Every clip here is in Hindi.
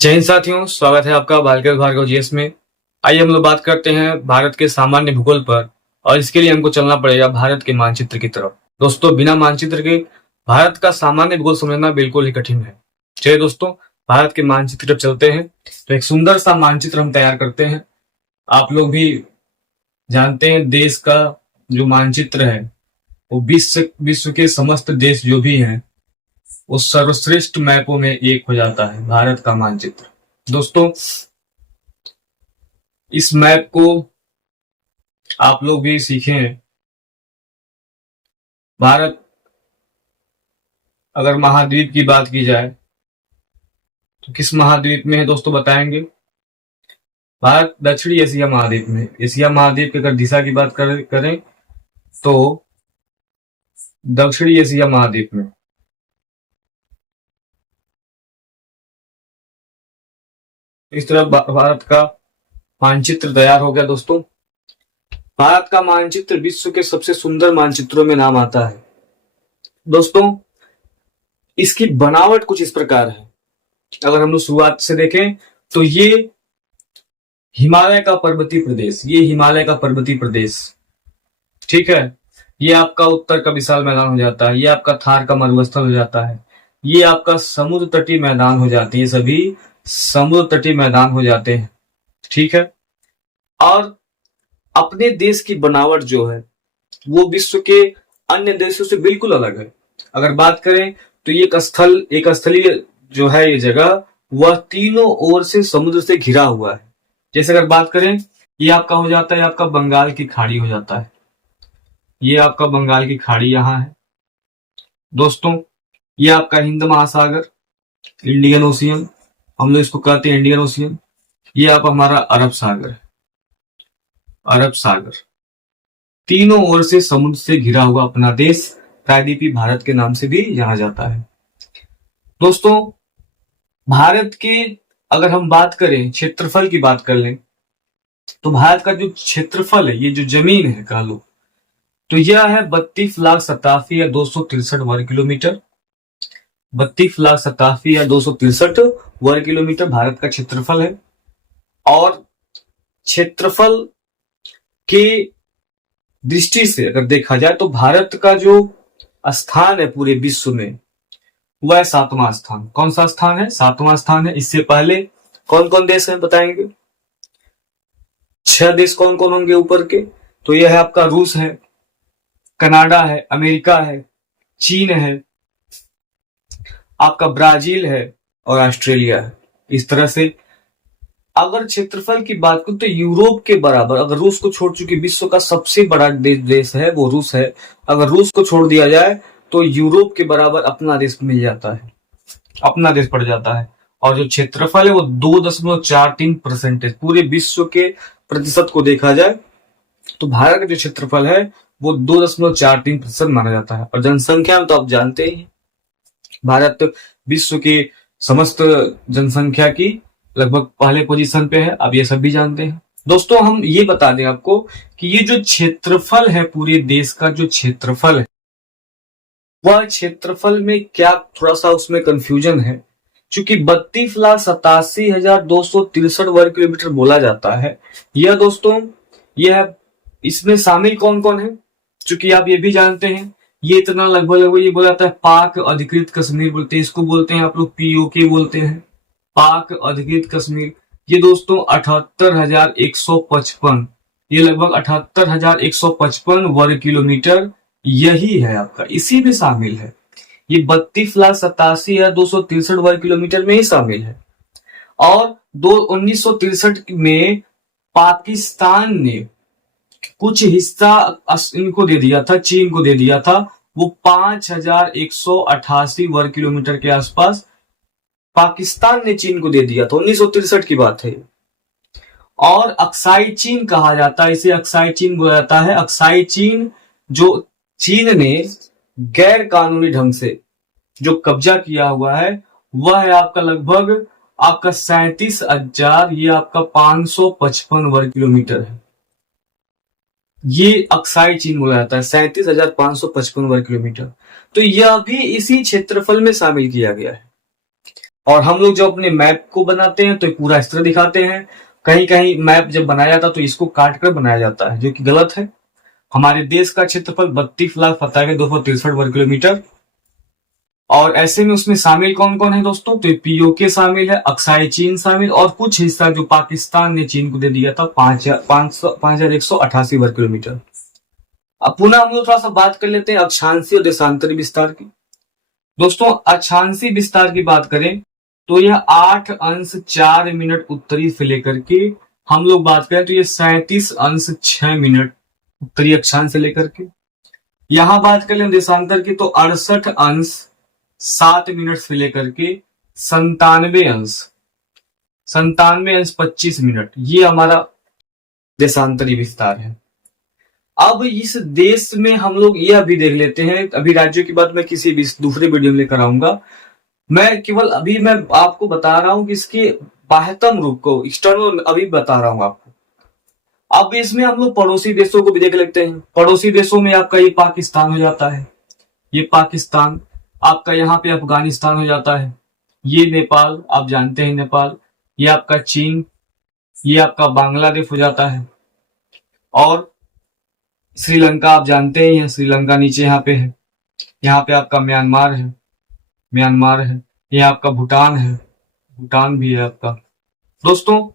जय हिंद साथियों, स्वागत है आपका बालकर भार्गव जीएस में। आइए हम लोग बात करते हैं भारत के सामान्य भूगोल पर, और इसके लिए हमको चलना पड़ेगा भारत के मानचित्र की तरफ। दोस्तों, बिना मानचित्र के भारत का सामान्य भूगोल समझना बिल्कुल ही कठिन है। चलिए दोस्तों, भारत के मानचित्र की तरफ चलते हैं। तो एक सुंदर सा मानचित्र हम तैयार करते हैं। आप लोग भी जानते हैं, देश का जो मानचित्र है वो विश्व के समस्त देश जो भी हैं उस सर्वश्रेष्ठ मैपों में एक हो जाता है भारत का मानचित्र। दोस्तों, इस मैप को आप लोग भी सीखें। भारत अगर महाद्वीप की बात की जाए तो किस महाद्वीप में है दोस्तों, बताएंगे। भारत दक्षिणी एशिया महाद्वीप में। एशिया महाद्वीप की अगर दिशा की बात करें तो दक्षिणी एशिया महाद्वीप में। इस तरह भारत का मानचित्र तैयार हो गया। दोस्तों, भारत का मानचित्र विश्व के सबसे सुंदर मानचित्रों में नाम आता है। दोस्तों, इसकी बनावट कुछ इस प्रकार है। अगर हम लोग शुरुआत से देखें तो ये हिमालय का पर्वतीय प्रदेश, ठीक है। ये आपका उत्तर का विशाल मैदान हो जाता है, ये आपका थार का मरुस्थल हो जाता है, ये आपका समुद्र तटीय मैदान हो जाते हैं, ये सभी समुद्र तटीय मैदान हो जाते हैं, ठीक है। और अपने देश की बनावट जो है वो विश्व के अन्य देशों से बिल्कुल अलग है। अगर बात करें तो ये एक स्थलीय जो है ये जगह, वह तीनों ओर से समुद्र से घिरा हुआ है। जैसे अगर बात करें, ये आपका हो जाता है, आपका बंगाल की खाड़ी हो जाता है, ये आपका बंगाल की खाड़ी यहाँ है। दोस्तों, ये आपका हिंद महासागर, इंडियन ओशियन, हम लोग इसको कहते हैं इंडियन ओशियन। ये आप हमारा अरब सागर है, अरब सागर। तीनों ओर से समुद्र से घिरा हुआ अपना देश प्रायद्वीपीय भारत के नाम से भी जाना जाता है। दोस्तों, भारत के अगर हम बात करें, क्षेत्रफल की बात कर लें तो भारत का जो क्षेत्रफल है, ये जो जमीन है कह लो, तो यह है 32,87,263 वर्ग किलोमीटर। 32,87,263 वर्ग किलोमीटर भारत का क्षेत्रफल है। और क्षेत्रफल के दृष्टि से अगर देखा जाए तो भारत का जो स्थान है पूरे विश्व में वह 7वां स्थान। कौन सा स्थान है? 7वां स्थान है। इससे पहले कौन कौन देश हैं बताएंगे? 6 देश कौन कौन होंगे ऊपर के? तो यह है आपका रूस है, कनाडा है, अमेरिका है, चीन है, आपका ब्राजील है और ऑस्ट्रेलिया है। इस तरह से अगर क्षेत्रफल की बात करूं तो यूरोप के बराबर, अगर रूस को छोड़, चुके विश्व का सबसे बड़ा देश है वो रूस है, अगर रूस को छोड़ दिया जाए तो यूरोप के बराबर अपना देश मिल जाता है, अपना देश पड़ जाता है। और जो क्षेत्रफल है वो 2.43% पूरे विश्व के प्रतिशत को देखा जाए तो भारत का जो क्षेत्रफल है वो 2.43% माना जाता है। और जनसंख्या में तो आप जानते ही, भारत विश्व के समस्त जनसंख्या की लगभग पहले पोजीशन पे है, अब ये सब भी जानते हैं। दोस्तों, हम ये बता दें आपको कि ये जो क्षेत्रफल है पूरे देश का, जो क्षेत्रफल है वह क्षेत्रफल में क्या थोड़ा सा उसमें कंफ्यूजन है, क्योंकि 32,87,263 वर्ग किलोमीटर बोला जाता है। यह दोस्तों, यह इसमें शामिल कौन कौन है, क्योंकि आप ये भी जानते हैं ये इतना लगभग ये बोला जाता है पाक अधिकृत कश्मीर बोलते हैं, इसको बोलते हैं आप लोग पीओके बोलते हैं, पाक अधिकृत कश्मीर। ये दोस्तों 78,155, ये लगभग 78,155 वर्ग किलोमीटर यही है आपका, इसी में शामिल है। ये 32,87,263 वर्ग किलोमीटर में ही शामिल है। और 1963 में पाकिस्तान ने कुछ हिस्सा इनको दे दिया था, चीन को दे दिया था, वो 5,188 वर्ग किलोमीटर के आसपास पाकिस्तान ने चीन को दे दिया था। 1963 की बात है। और अक्साई चीन कहा जाता है, इसे अक्साई चीन बोला जाता है। अक्साई चीन जो चीन ने गैर कानूनी ढंग से जो कब्जा किया हुआ है वह है आपका लगभग आपका 37,000, ये आपका 555 वर्ग किलोमीटर है। ये अक्साई चीन बोला जाता है, 37,555 वर्ग किलोमीटर। तो यह भी इसी क्षेत्रफल में शामिल किया गया है। और हम लोग जब अपने मैप को बनाते हैं तो ये पूरा इस तरह दिखाते हैं। कहीं कहीं मैप जब बनाया जाता है तो इसको काट कर बनाया जाता है, जो कि गलत है। हमारे देश का क्षेत्रफल 32,57,263 वर्ग किलोमीटर। और ऐसे में उसमें शामिल कौन कौन है दोस्तों? तो पीओके शामिल है, अक्साई चीन शामिल, और कुछ हिस्सा जो पाकिस्तान ने चीन को दे दिया था 5,188 वर्ग किलोमीटर। अब पुनः हम लोग थोड़ा सा बात कर लेते हैं अक्षांशीय और देशांतरी विस्तार की। दोस्तों अक्षांशीय विस्तार की बात करें तो यह 8 अंश 4 मिनट उत्तरी से लेकर के, हम लोग बात करें तो ये 37 अंश 6 मिनट उत्तरी अक्षांश से लेकर के। यहां बात कर लें देशांतर की तो 68 अंश 7 मिनट से लेकर के 97 अंश 25 मिनट, ये हमारा देशांतरी विस्तार है। अब इस देश में हम लोग यह भी देख लेते हैं, अभी राज्यों की बात मैं किसी भी दूसरे वीडियो में लेकर आऊंगा। मैं केवल अभी मैं आपको बता रहा हूं कि इसके बाह्यतम रूप को, एक्सटर्नल अभी बता रहा हूं आपको। अब इसमें हम लोग पड़ोसी देशों को भी देख लेते हैं। पड़ोसी देशों में आपका ये पाकिस्तान हो जाता है, ये पाकिस्तान, आपका यहाँ पे अफगानिस्तान हो जाता है, ये नेपाल, आप जानते हैं नेपाल, ये आपका चीन, ये आपका बांग्लादेश हो जाता है, और श्रीलंका आप जानते ही हैं, श्रीलंका नीचे यहाँ पे है, यहाँ पे आपका म्यांमार है, ये आपका भूटान है, भूटान भी है आपका। दोस्तों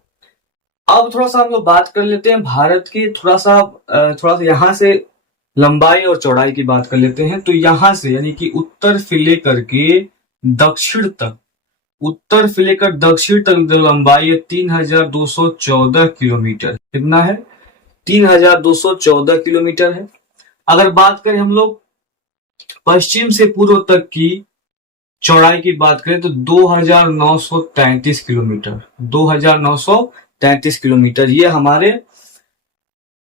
अब थोड़ा सा हम लोग बात कर लेते हैं भारत की, थोड़ा सा यहाँ से लंबाई और चौड़ाई की बात कर लेते हैं। तो यहां से यानी कि उत्तर से लेकर के दक्षिण तक, उत्तर से लेकर दक्षिण तक लंबाई है 3,214 किलोमीटर। कितना है? 3,214 किलोमीटर है। अगर बात करें हम लोग पश्चिम से पूर्व तक की चौड़ाई की बात करें तो 2,933 किलोमीटर, 2,933 किलोमीटर, ये हमारे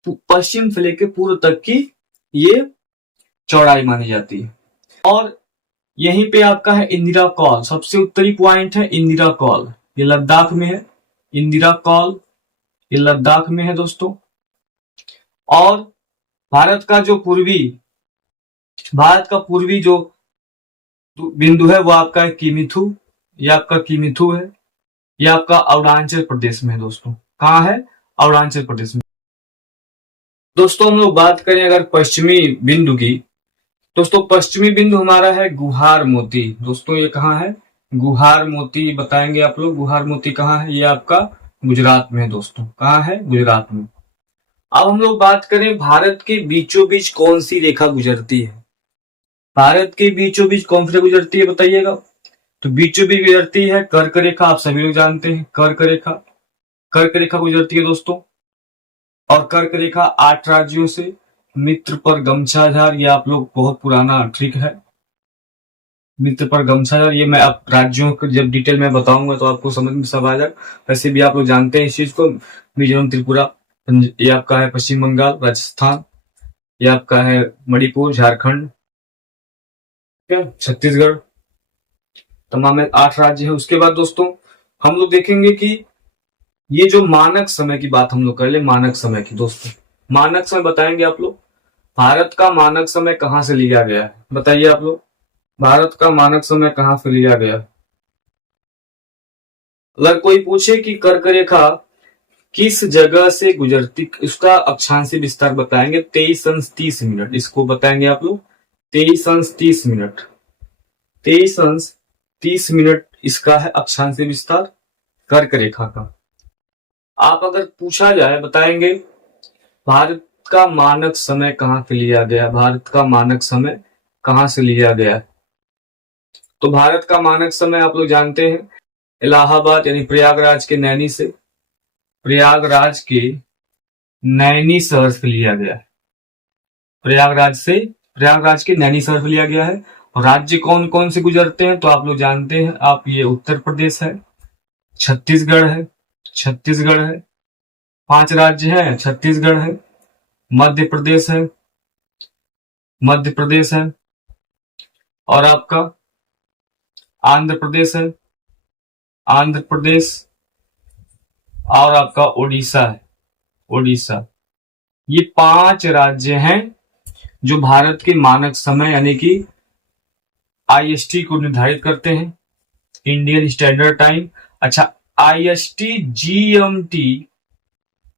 पश्चिम से लेकर पूर्व तक की ये चौड़ाई मानी जाती है। और यहीं पे आपका है इंदिरा कॉल, सबसे उत्तरी पॉइंट है इंदिरा कॉल, ये लद्दाख में है। इंदिरा कॉल ये लद्दाख में है दोस्तों। और भारत का पूर्वी जो बिंदु है वो आपका है किमिथु, ये आपका किमिथु है, ये आपका अरुणाचल प्रदेश में है दोस्तों। कहाँ है? अरुणाचल प्रदेश में। दोस्तों हम लोग बात करें अगर पश्चिमी बिंदु की, दोस्तों पश्चिमी बिंदु हमारा है गुहार मोती। दोस्तों ये कहाँ है? गुहार मोती बताएंगे आप लोग, गुहार मोती कहाँ है? ये आपका गुजरात में है दोस्तों। कहाँ है? गुजरात में। अब हम लोग बात करें भारत के बीचों बीच कौन सी रेखा गुजरती है, भारत के बीचों बीच कौन सी गुजरती है बताइएगा। तो बीचों बीच गुजरती है कर्क रेखा, आप सभी लोग जानते हैं कर्क रेखा गुजरती है दोस्तों। और कर्क रेखा 8 राज्यों से, मित्र पर गमछाधार, ये आप लोग बहुत पुराना ट्रिक है, मित्र पर गमछाधार, ये मैं आप राज्यों को जब डिटेल में बताऊंगा तो आपको समझ में सब आ जाएगा। वैसे भी आप लोग जानते हैं इस चीज को, मिजोरम, त्रिपुरा, ये आपका है पश्चिम बंगाल, राजस्थान, ये आपका है मणिपुर, झारखंड, छत्तीसगढ़, तमाम 8 राज्य है। उसके बाद दोस्तों हम लोग देखेंगे कि ये जो मानक समय की बात हम लोग कर ले, मानक समय की। दोस्तों मानक समय बताएंगे आप लोग, भारत का मानक समय कहां से लिया गया है बताइए आप लोग, भारत का मानक समय कहां से लिया गया? अगर कोई पूछे कि कर्क रेखा किस जगह से गुजरती, उसका अक्षांशीय विस्तार बताएंगे 23 अंश 30 मिनट, इसको बताएंगे आप लोग 23 अंश 30 मिनट, 23 अंश 30 मिनट इसका है अक्षांशीय विस्तार कर्क रेखा का। आप अगर पूछा जाए बताएंगे भारत का मानक समय कहां से लिया गया, भारत का मानक समय कहां से लिया गया? तो भारत का मानक समय आप लोग जानते हैं इलाहाबाद यानी प्रयागराज के नैनी से, प्रयागराज के नैनी शहर से लिया गया है, प्रयागराज के नैनी शहर से लिया गया है। और राज्य कौन कौन से गुजरते हैं तो आप लोग जानते हैं, आप ये उत्तर प्रदेश है, छत्तीसगढ़ है, 5 राज्य हैं, छत्तीसगढ़ है, मध्य प्रदेश है, और आपका आंध्र प्रदेश, और आपका उड़ीसा है, ये 5 राज्य हैं जो भारत के मानक समय यानी कि IST को निर्धारित करते हैं। Indian standard time. अच्छा, IST GMT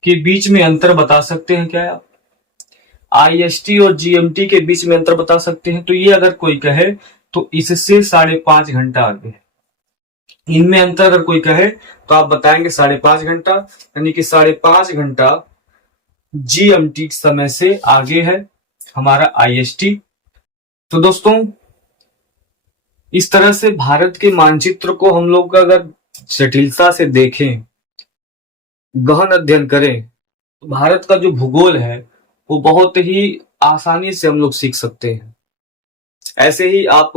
के बीच में अंतर बता सकते हैं क्या आप? IST और GMT के बीच में अंतर बता सकते हैं? तो ये अगर कोई कहे तो इससे 5.5 घंटा आगे है। इनमें अंतर अगर कोई कहे तो आप बताएंगे 5.5 घंटा, यानी कि 5.5 घंटा GMT समय से आगे है हमारा IST। तो दोस्तों, इस तरह से भारत के मानचित्र को हम लोग अगर जटिलता से देखें, गहन अध्ययन करें, तो भारत का जो भूगोल है वो बहुत ही आसानी से हम लोग सीख सकते हैं। ऐसे ही आप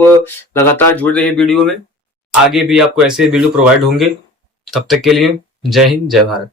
लगातार जुड़ रहे वीडियो में, आगे भी आपको ऐसे वीडियो प्रोवाइड होंगे। तब तक के लिए जय हिंद, जय भारत।